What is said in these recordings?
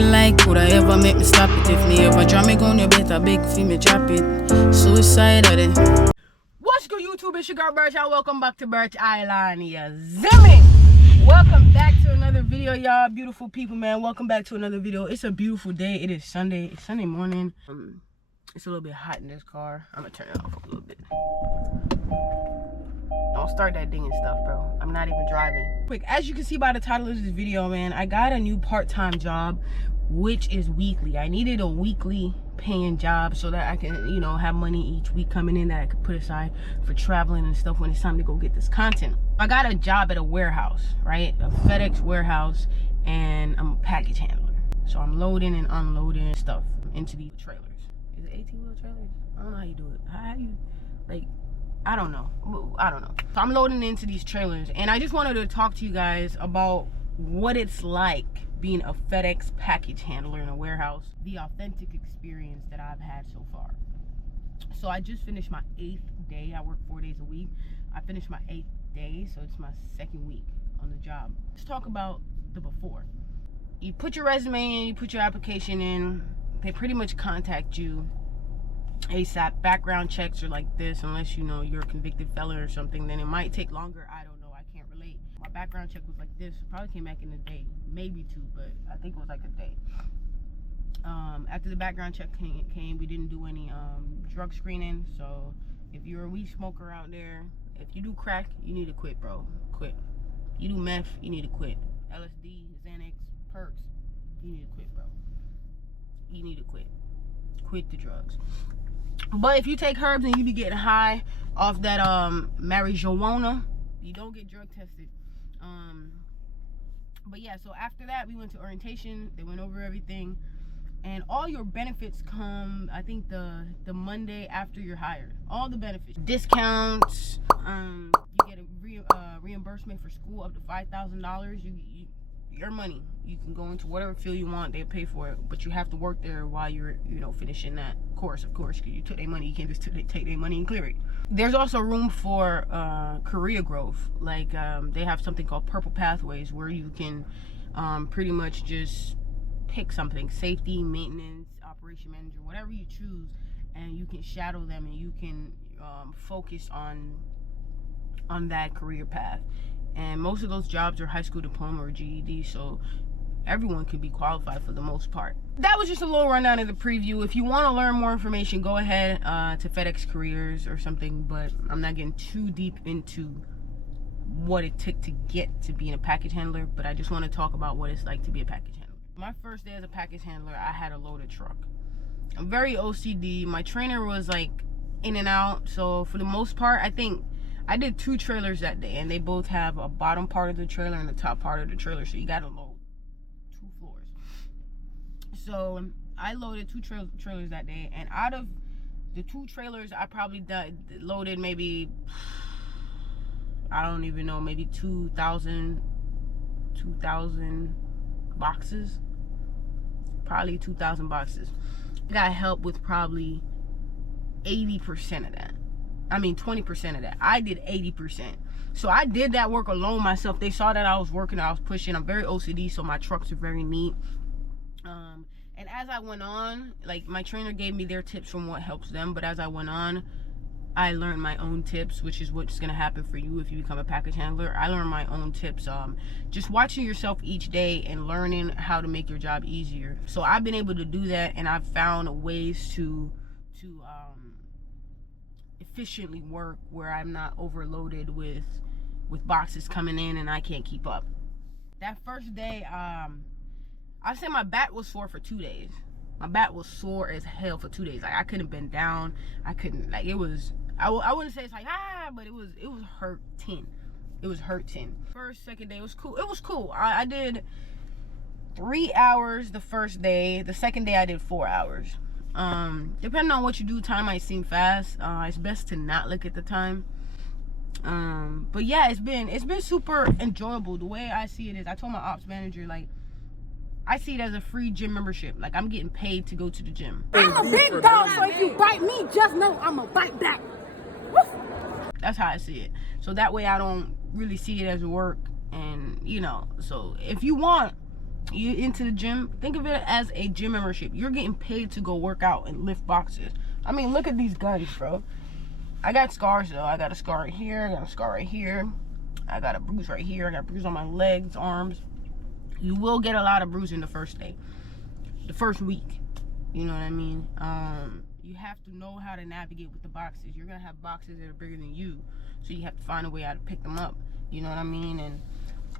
red light, could I ever make me stop it? If me ever drop me gun, you better big for me drop it. Suicide at it. What's good, YouTube? It's your girl Birch, and welcome back to Birch Island. Yeah, Zimmy. Welcome back to another video, y'all. Beautiful people, man. Welcome back to another video. It's a beautiful day. It is Sunday. It's Sunday morning. It's a little bit hot in this car. I'm gonna turn it off a little bit. Don't start that ding and stuff, bro. I'm not even driving. Quick, as you can see by the title of this video, man, I got a new part-time job, which is weekly. I needed a weekly paying job so that I can, you know, have money each week coming in that I could put aside for traveling and stuff when it's time to go get this content. I got a job at a warehouse, right? A FedEx warehouse, and I'm a package handler. So I'm loading and unloading stuff into these trailers. Is it 18-wheel trailers? I don't know how you do it. How you, like, I don't know. So I'm loading into these trailers, and I just wanted to talk to you guys about what it's like being a FedEx package handler in a warehouse, the authentic experience that I've had so far. So I just finished my 8th day. I work 4 days a week. I finished my 8th day, so it's my 2nd week on the job. Let's talk about the before. You put your resume in, you put your application in, they pretty much contact you ASAP. Background checks are like this, unless you know you're a convicted felon or something, then it might take longer. I don't know, I can't relate. My background check was like this. It probably came back in a day, maybe 2, but I think it was like a day. After the background check came, we didn't do any drug screening. So if you're a weed smoker out there, if you do crack, you need to quit, bro. Quit. You do meth, you need to quit. LSD, Xanax, perks, you need to quit, bro. You need to quit. Quit the drugs. But if you take herbs and you be getting high off that marijuana, you don't get drug tested. But yeah, so after that we went to orientation. They went over everything, and all your benefits come, I think, the Monday after you're hired. All the benefits, discounts, you get a reimbursement for school up to $5,000. Your money, you can go into whatever field you want, they'll pay for it, but you have to work there while you're, you know, finishing that course, of course, because you took their money. You can't just take their money and clear it. There's also room for career growth. Like they have something called Purple Pathways, where you can pretty much just pick something: safety, maintenance, operation manager, whatever you choose, and you can shadow them, and you can focus on that career path. And most of those jobs are high school diploma or GED, so everyone could be qualified for the most part. That was just a little rundown of the preview. If you want to learn more information, go ahead to FedEx Careers or something, but I'm not getting too deep into what it took to get to being a package handler, but I just want to talk about what it's like to be a package handler. My first day as a package handler, I had a loaded truck. I'm very OCD. My trainer was like in and out, so for the most part, I think I did 2 trailers that day, and they both have a bottom part of the trailer and the top part of the trailer, so you gotta load 2 floors. So I loaded 2 trailers that day, and out of the 2 trailers, I probably loaded maybe, I don't even know, maybe 2,000 boxes. Probably 2,000 boxes. I got help with probably 80% of that. I mean 20% of that. I did 80%. So I did that work alone myself. They saw that I was working, I was pushing. I'm very OCD, so my trucks are very neat. And as I went on, like, my trainer gave me their tips from what helps them, but as I went on, I learned my own tips, which is what's gonna happen for you if you become a package handler. I learned my own tips, just watching yourself each day and learning how to make your job easier. So I've been able to do that, and I've found ways to efficiently work where I'm not overloaded with boxes coming in and I can't keep up. That first day, I say my back was sore for 2 days. My back was sore as hell for 2 days. Like, I couldn't bend down. I couldn't, like, it was, I wouldn't say it's like, but it was hurting. It was hurting. First, second day, it was cool. It was cool. I did 3 hours the first day. The second day I did 4 hours. Depending on what you do, time might seem fast. It's best to not look at the time. But yeah, it's been super enjoyable. The way I see it is, I told my ops manager, like, I see it as a free gym membership. Like, I'm getting paid to go to the gym. I'm a big dog, so if you bite me, just know I'm a bite back. That's how I see it. So that way I don't really see it as work. And, you know, so if you want you into the gym, think of it as a gym membership. You're getting paid to go work out and lift boxes. I mean, look at these guns, bro. I got scars though. I got a scar right here, I got a scar right here, I got a bruise right here, I got a bruise on my legs, arms. You will get a lot of bruising the first day, the first week, you know what I mean? You have to know how to navigate with the boxes. You're gonna have boxes that are bigger than you, so you have to find a way how to pick them up, you know what I mean? And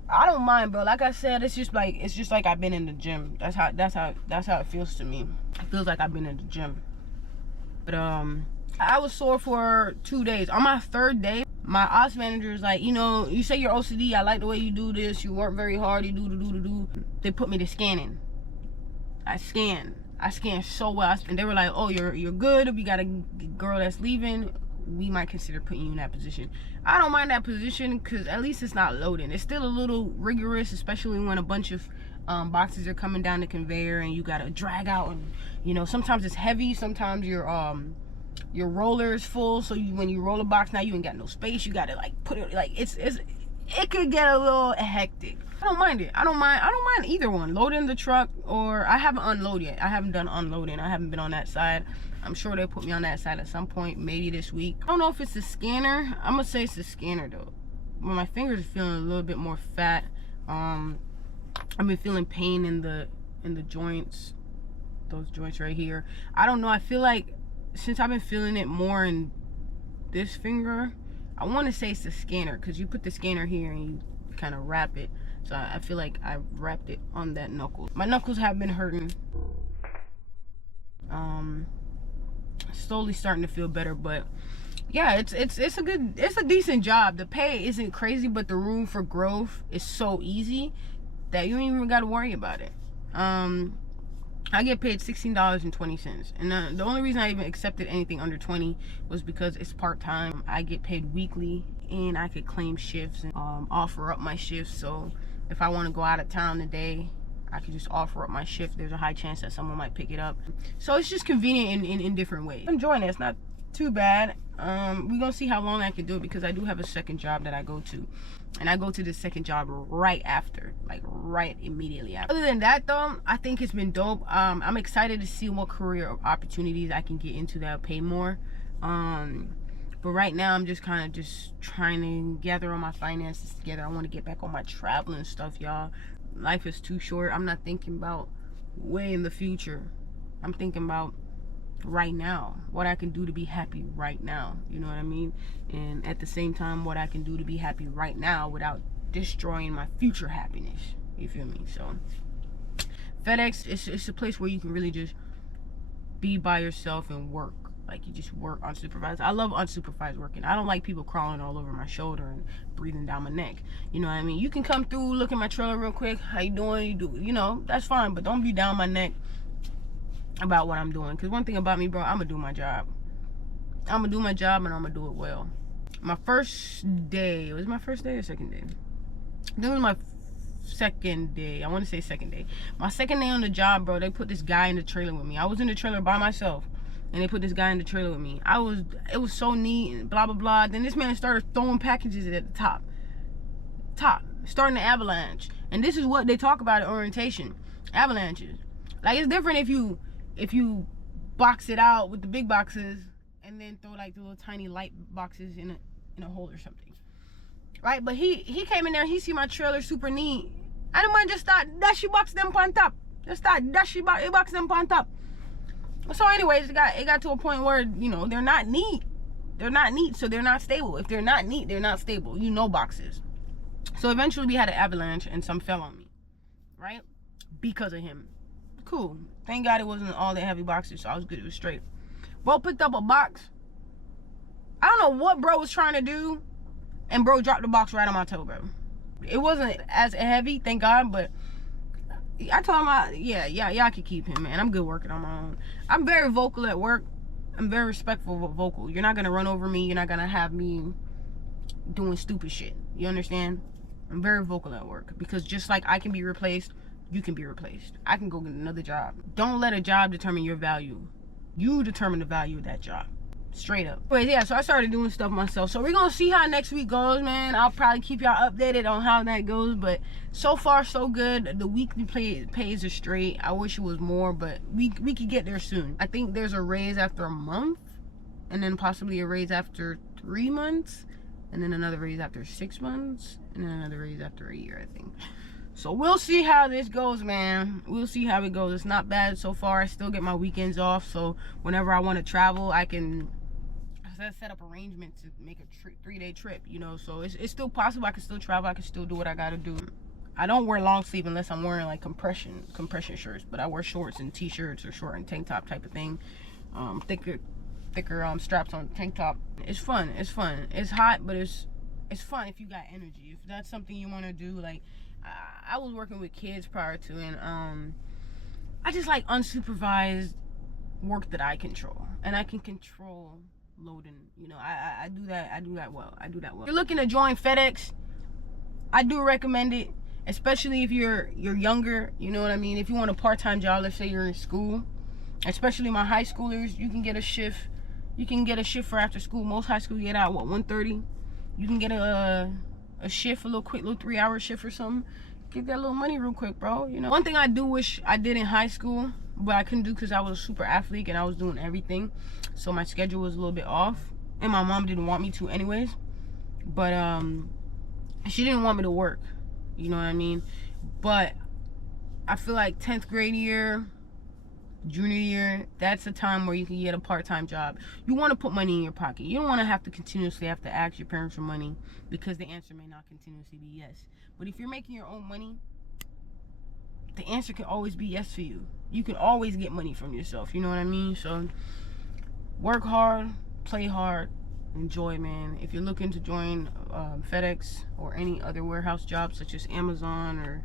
I don't mind, bro. Like I said, it's just like I've been in the gym. That's how it feels to me. It feels like I've been in the gym. But I was sore for 2 days. On my 3rd day, my ops manager is like, you know, you say you're OCD. I like the way you do this. You work very hard. You do. They put me to scanning. I scanned so well, and they were like, oh, you're good. We got a girl that's leaving. We might consider putting you in that position. I don't mind that position because at least it's not loading. It's still a little rigorous, especially when a bunch of boxes are coming down the conveyor and you gotta drag out, and you know, sometimes it's heavy, sometimes your roller is full, so when you roll a box, now you ain't got no space. You gotta like put it, like it could get a little hectic. I don't mind it. I don't mind either one. Loading the truck, or I haven't unloaded yet. I haven't done unloading. I haven't been on that side. I'm sure they'll put me on that side at some point, maybe this week. I don't know if it's the scanner. I'm gonna say it's the scanner though. When my fingers are feeling a little bit more fat. I've been feeling pain in the joints, those joints right here. I don't know. I feel like since I've been feeling it more in this finger, I want to say it's the scanner, because you put the scanner here and you kind of wrap it. So I feel like I wrapped it on that knuckle. My knuckles have been hurting. Slowly starting to feel better, but yeah, it's a decent job. The pay isn't crazy, but the room for growth is so easy that you don't even got to worry about it. I get paid $16.20, and the only reason I even accepted anything under 20 was because it's part-time. I get paid weekly, and I could claim shifts and offer up my shifts. So if I want to go out of town today, I could just offer up my shift. There's a high chance that someone might pick it up. So it's just convenient in different ways. I'm enjoying it. It's not too bad. We're gonna see how long I can do it, because I do have a second job that I go to, and I go to the second job right after, like right immediately after. Other than that though, I think it's been dope. I'm excited to see what career opportunities I can get into that pay more. But right now I'm just kind of just trying to gather all my finances together. I want to get back on my traveling stuff, y'all. Life is too short. I'm not thinking about way in the future. I'm thinking about right now, what I can do to be happy right now, you know what I mean? And at the same time, what I can do to be happy right now without destroying my future happiness, you feel me? So FedEx, it's a place where you can really just be by yourself and work. Like, you just work unsupervised. I love unsupervised working. I don't like people crawling all over my shoulder and breathing down my neck, you know what I mean? You can come through, look at my trailer real quick, how you doing, you know, that's fine, but don't be down my neck about what I'm doing. Because one thing about me, bro, I'm gonna do my job. I'm gonna do my job, and I'm gonna do it well. My first day, was it my first day or second day? This was my second day. I want to say second day. My second day on the job, bro, they put this guy in the trailer with me. I was in the trailer by myself, and they put this guy in the trailer with me. It was so neat and blah blah blah. Then this man started throwing packages at the top, starting the avalanche. And this is what they talk about at orientation: avalanches. Like, it's different if you box it out with the big boxes and then throw like the little tiny light boxes in a hole or something, right? But he came in there, he see my trailer super neat, and the man just start dashy box them on top. Just start dashy box them on top. So anyways, it got to a point where, you know, they're not neat, so they're not stable. If they're not neat, they're not stable, you know, boxes. So eventually we had an avalanche and some fell on me, right? Because of him. Cool. Thank God it wasn't all the heavy boxes, so I was good. It was straight. Bro picked up a box. I don't know what bro was trying to do, and bro dropped the box right on my toe, bro. It wasn't as heavy, thank God, but I told him, yeah, I could keep him, man. I'm good working on my own. I'm very vocal at work. I'm very respectful of vocal. You're not gonna run over me. You're not gonna have me doing stupid shit. You understand? I'm very vocal at work, because just like I can be replaced, you can be replaced. I can go get another job. Don't let a job determine your value. You determine the value of that job. straight up. But yeah, so I started doing stuff myself. So we're gonna see how next week goes, man. I'll probably keep y'all updated on how that goes, but so far so good. The weekly pays are straight. I wish it was more, but we could get there soon. I think there's a raise after a month, and then possibly a raise after 3 months, and then another raise after 6 months, and then another raise after a year, I think. So we'll see how this goes, man. We'll see how it goes. It's not bad so far. I still get my weekends off, so whenever I want to travel, I can set up arrangements to make a 3-day trip, you know. So it's still possible. I can still travel. I can still do what I gotta do. I don't wear long sleeve unless I'm wearing like compression shirts, but I wear shorts and t-shirts or short and tank top type of thing. Thicker straps on tank top. It's fun. It's hot, but it's fun if you got energy. If that's something you want to do. Like I was working with kids prior to, and I just like unsupervised work that I control, and I can control loading. You know, I do that well. If you're looking to join FedEx, I do recommend it, especially if you're younger. You know what I mean? If you want a part-time job, let's say you're in school, especially my high schoolers, you can get a shift. You can get a shift for after school. Most high schools get out, what, 1:30? You can get a shift, a little quick, little 3-hour shift or something. Get that little money real quick, bro. You know, one thing I do wish I did in high school, but I couldn't do because I was a super athlete and I was doing everything. So my schedule was a little bit off. And my mom didn't want me to anyways. But she didn't want me to work. You know what I mean? But I feel like 10th grade year, junior year, that's a time where you can get a part-time job. You want to put money in your pocket. You don't want to have to continuously have to ask your parents for money, because the answer may not continuously be yes. But if you're making your own money, the answer can always be yes for you. You can always get money from yourself. You know what I mean? So work hard, play hard, enjoy, man. If you're looking to join FedEx or any other warehouse jobs such as Amazon or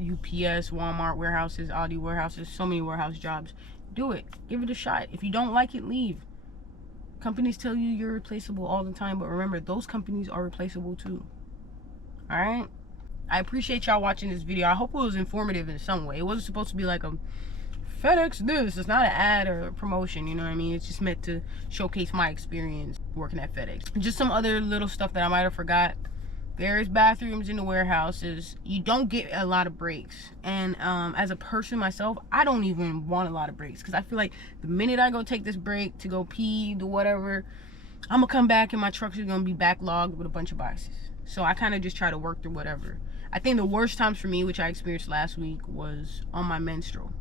UPS, Walmart warehouses, Aldi warehouses, so many warehouse jobs, do it. Give it a shot. If you don't like it, leave. Companies tell you you're replaceable all the time, but remember, those companies are replaceable too. All right? I appreciate y'all watching this video. I hope it was informative in some way. It wasn't supposed to be like a FedEx this. It's not an ad or a promotion, you know what I mean? It's just meant to showcase my experience working at FedEx. Just some other little stuff that I might have forgot. There's bathrooms in the warehouses. You don't get a lot of breaks. And as a person myself, I don't even want a lot of breaks, because I feel like the minute I go take this break to go pee, do whatever, I'm gonna come back and my truck is gonna be backlogged with a bunch of boxes. So I kind of just try to work through whatever. I think the worst times for me, which I experienced last week, was on my menstrual.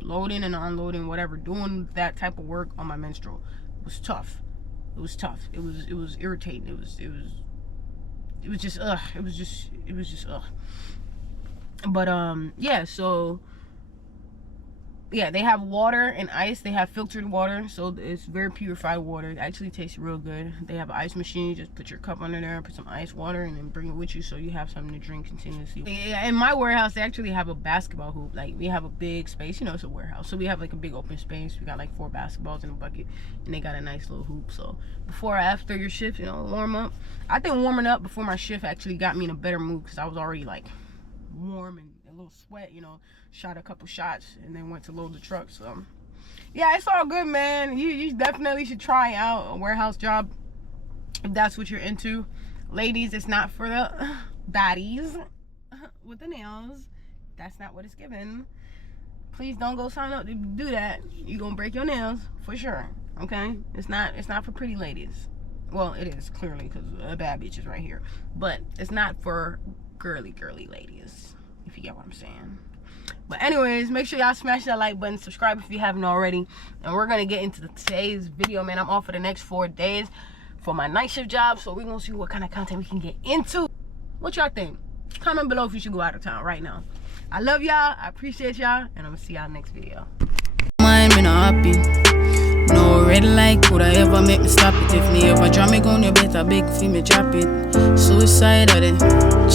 Loading and unloading, whatever, doing that type of work on my menstrual was tough. It was tough. It was irritating. It was just ugh. It was just ugh. But yeah, so yeah, they have water and ice. They have filtered water, so it's very purified water. It actually tastes real good. They have an ice machine. You just put your cup under there, put some ice water, and then bring it with you so you have something to drink continuously. In my warehouse, they actually have a basketball hoop. Like, we have a big space. You know, it's a warehouse, so we have like a big open space. We got like 4 basketballs in a bucket, and they got a nice little hoop. So before or after your shift, you know, warm up. I think warming up before my shift actually got me in a better mood, because I was already like warm and a little sweat, you know. Shot a couple shots and then went to load the truck. So yeah, it's all good, man. You definitely should try out a warehouse job if that's what you're into. Ladies, it's not for the baddies with the nails. That's not what it's given. Please don't go sign up to do that. You're gonna break your nails for sure. Okay, it's not for pretty ladies. Well, it is clearly, because a bad bitch is right here, but it's not for girly ladies, if you get what I'm saying. But anyways, make sure y'all smash that like button, subscribe if you haven't already, and we're gonna get into today's video, man. I'm off for the next 4 days for my night shift job, so we're gonna see what kind of content we can get into. What y'all think? Comment below if you should go out of town right now. I love y'all, I appreciate y'all, and I'm gonna see y'all next video. Mind me not happy. No red light could I ever make me stop it. If me ever draw me gun, you better beg for me drop it. Suicide of it.